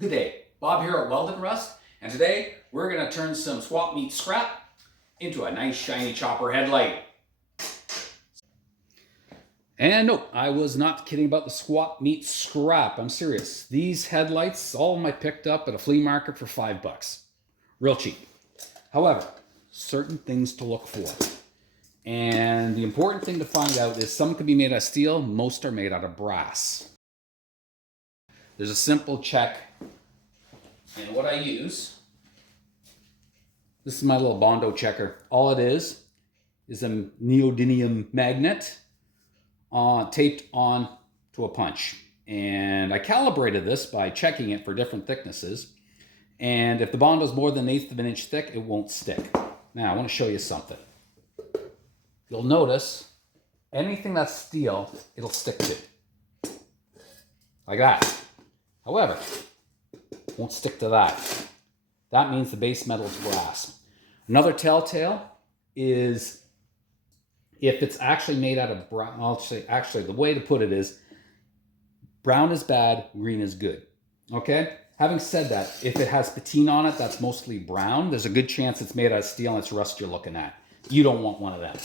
Good day, Bob here at Weldnrust, and today we're going to turn some swap meat scrap into a nice shiny chopper headlight. And no, I was not kidding about the swap meat scrap. I'm serious. These headlights, all of them I picked up at a flea market for $5. Real cheap. However, certain things to look for. And the important thing to find out is some can be made out of steel, most are made out of brass. There's a simple check. And what I use, this is my little Bondo checker. All it is a neodymium magnet taped on to a punch. And I calibrated this by checking it for different thicknesses. And if the Bondo is more than 1/8 of an inch thick, it won't stick. Now I want to show you something. You'll notice anything that's steel, it'll stick to. Like that. However, won't stick to that. That means the base metal is brass. Another telltale is if it's actually made out of brown. I'll say, actually, the way to put it is brown is bad, green is good. Okay? Having said that, if it has patina on it, that's mostly brown. There's a good chance it's made out of steel and it's rust you're looking at. You don't want one of them.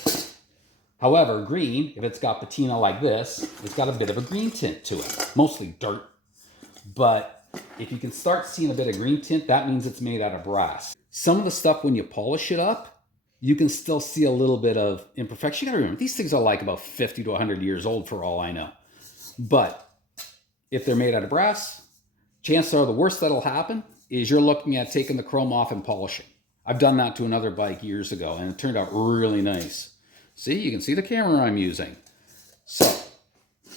However, green, if it's got patina like this, it's got a bit of a green tint to it. Mostly dirt. But if you can start seeing a bit of green tint, that means it's made out of brass. Some of the stuff, when you polish it up, you can still see a little bit of imperfection. You gotta remember, these things are like about 50 to 100 years old for all I know. But if they're made out of brass, chances are the worst that'll happen is you're looking at taking the chrome off and polishing. I've done that to another bike years ago and it turned out really nice. See, you can see the camera I'm using. So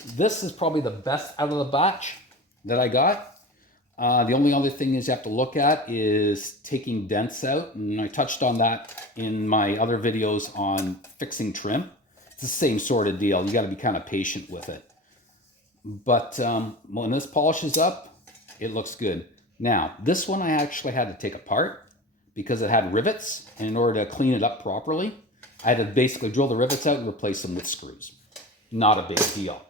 this is probably the best out of the batch that I got. The only other thing is you have to look at is taking dents out. And I touched on that in my other videos on fixing trim. It's the same sort of deal. You got to be kind of patient with it. But when this polishes up, it looks good. Now, this one I actually had to take apart because it had rivets. And in order to clean it up properly, I had to basically drill the rivets out and replace them with screws. Not a big deal.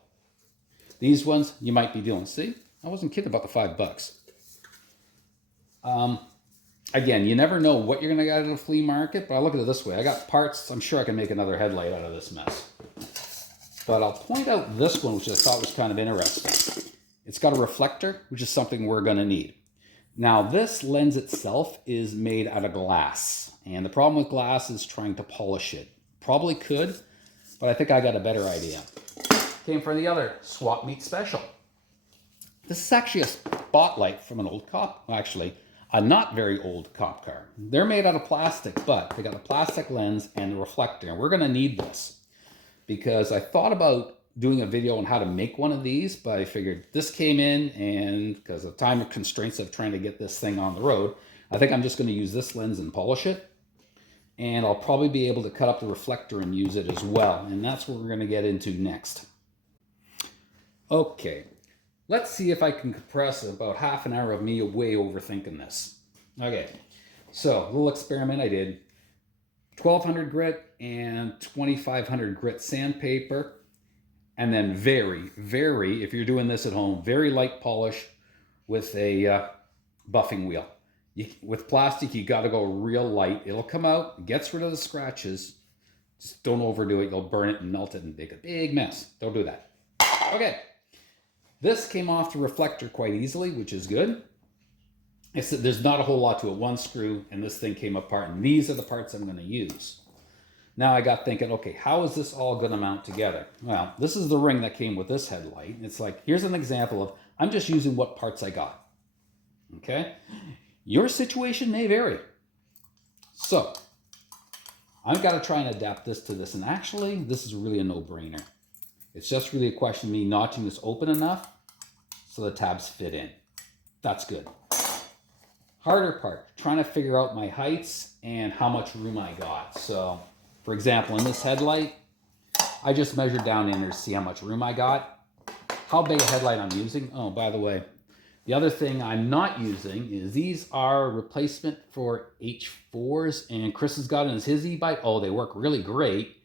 These ones you might be dealing. See, I wasn't kidding about the $5. Again, you never know what you're going to get at a flea market, but I look at it this way. I got parts. I'm sure I can make another headlight out of this mess. But I'll point out this one, which I thought was kind of interesting. It's got a reflector, which is something we're going to need. Now, this lens itself is made out of glass. And the problem with glass is trying to polish it. Probably could, but I think I got a better idea. Came from the other swap meet special. This is actually a spotlight from an old cop, actually, a not very old cop car. They're made out of plastic, but they got a plastic lens and a reflector. And we're going to need this because I thought about doing a video on how to make one of these, but I figured this came in and because of time constraints of trying to get this thing on the road, I think I'm just going to use this lens and polish it. And I'll probably be able to cut up the reflector and use it as well. And that's what we're going to get into next. Okay. Let's see if I can compress about half an hour of me way overthinking this. Okay, so a little experiment I did. 1200 grit and 2500 grit sandpaper. And then very, if you're doing this at home, very light polish with a buffing wheel. With plastic, you got to go real light. It'll come out, gets rid of the scratches. Just don't overdo it. You'll burn it and melt it and make a big mess. Don't do that. Okay. This came off the reflector quite easily, which is good. There's not a whole lot to it. One screw, and this thing came apart. And these are the parts I'm going to use. Now I got thinking, okay, how is this all going to mount together? Well, this is the ring that came with this headlight. It's like, here's an example of, I'm just using what parts I got. Okay? Your situation may vary. So, I've got to try and adapt this to this. And actually, this is really a no-brainer. It's just really a question of me notching this open enough so the tabs fit in. That's good. Harder part, trying to figure out my heights and how much room I got. So, for example, in this headlight, I just measured down in there to see how much room I got. How big a headlight I'm using. Oh, by the way, the other thing I'm not using is these are replacement for H4s, and Chris has got in his e-bike. Oh, they work really great.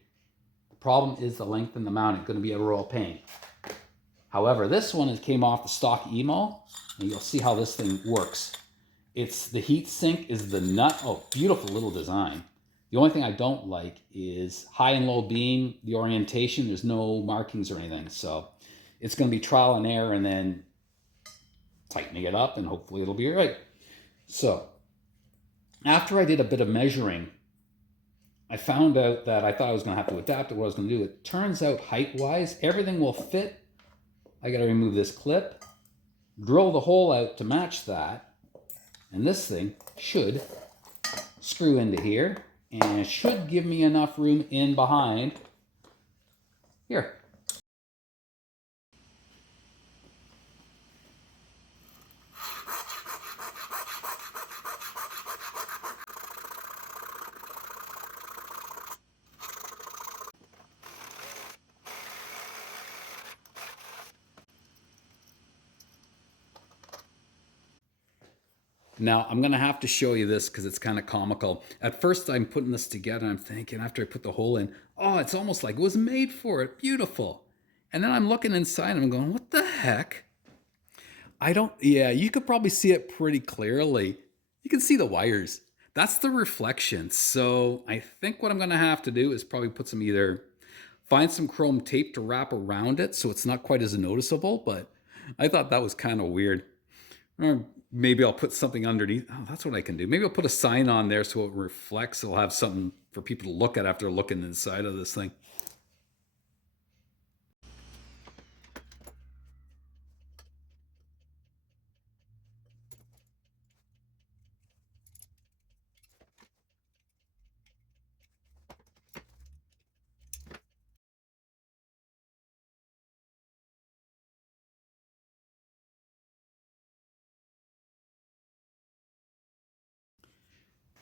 Problem is the length and the mount. It's going to be a real pain. However, this one came off the stock emo, and you'll see how this thing works. It's the heat sink is the nut. Oh, beautiful little design. The only thing I don't like is high and low beam, the orientation. There's no markings or anything. So it's going to be trial and error and then tightening it up, and hopefully it'll be all right. So after I did a bit of measuring, I found out that I thought I was going to have to adapt to what I was going to do. It turns out height-wise, everything will fit. I got to remove this clip, drill the hole out to match that, and this thing should screw into here, and it should give me enough room in behind here. Now, I'm going to have to show you this because it's kind of comical. At first, I'm putting this together, I'm thinking, after I put the hole in, oh, it's almost like it was made for it. Beautiful. And then I'm looking inside and I'm going, what the heck? Yeah, you could probably see it pretty clearly. You can see the wires. That's the reflection. So I think what I'm going to have to do is probably put find some chrome tape to wrap around it so it's not quite as noticeable, but I thought that was kind of weird. Or maybe I'll put something underneath. Oh, that's what I can do. Maybe I'll put a sign on there so it reflects. It'll have something for people to look at after looking inside of this thing.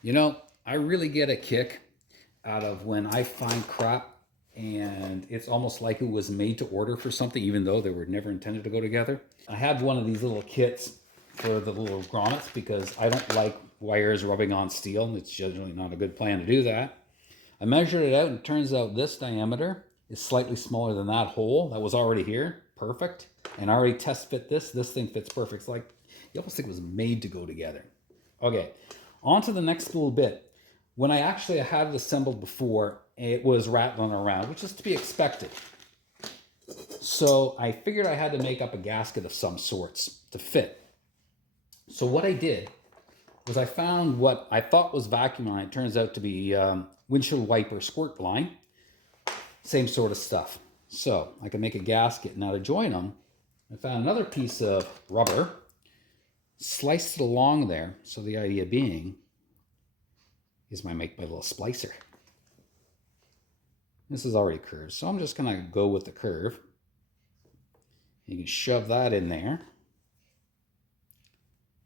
You know, I really get a kick out of when I find crap and it's almost like it was made to order for something, even though they were never intended to go together. I have one of these little kits for the little grommets because I don't like wires rubbing on steel, and it's generally not a good plan to do that. I measured it out, and it turns out this diameter is slightly smaller than that hole that was already here. Perfect. And I already test fit this. This thing fits perfect. It's like, you almost think it was made to go together. Okay, on to the next little bit. When I actually had it assembled before, it was rattling around, which is to be expected. So I figured I had to make up a gasket of some sorts to fit. So what I did was I found what I thought was vacuum line. It turns out to be windshield wiper squirt line. Same sort of stuff. So I can make a gasket. Now to join them, I found another piece of rubber, sliced it along there. So the idea being is I make my little splicer. This is already curved, so I'm just going to go with the curve. You can shove that in there.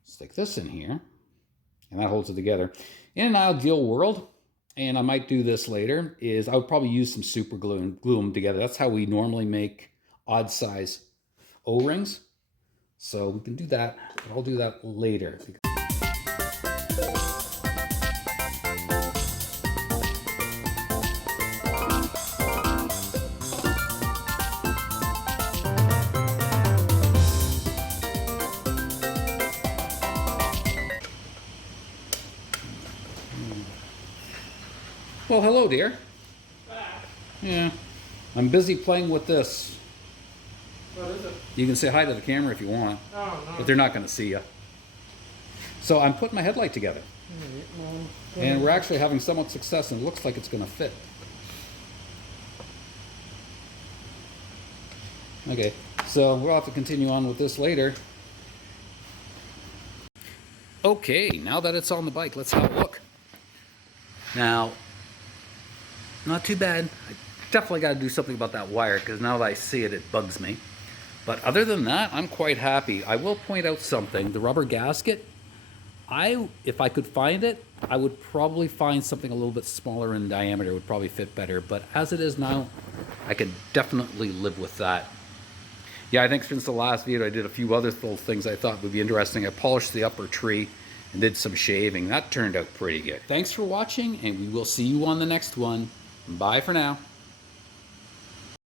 Stick this in here, and that holds it together. In an ideal world, and I might do this later, is I would probably use some super glue and glue them together. That's how we normally make odd size O-rings. So we can do that, but I'll do that later. Well, hello, dear. Yeah, I'm busy playing with this. What is it? You can say hi to the camera if you want, Oh, no. but they're not going to see you. So I'm putting my headlight together, and we're actually having somewhat success, and it looks like it's going to fit. Okay, so we'll have to continue on with this later. Okay, now that it's on the bike, let's have a look. Now, not too bad. I definitely got to do something about that wire because now that I see it, it bugs me. But other than that, I'm quite happy. I will point out something. The rubber gasket, if I could find it, I would probably find something a little bit smaller in diameter. It would probably fit better. But as it is now, I could definitely live with that. Yeah, I think since the last video, I did a few other little things I thought would be interesting. I polished the upper tree and did some shaving. That turned out pretty good. Thanks for watching, and we will see you on the next one. Bye for now.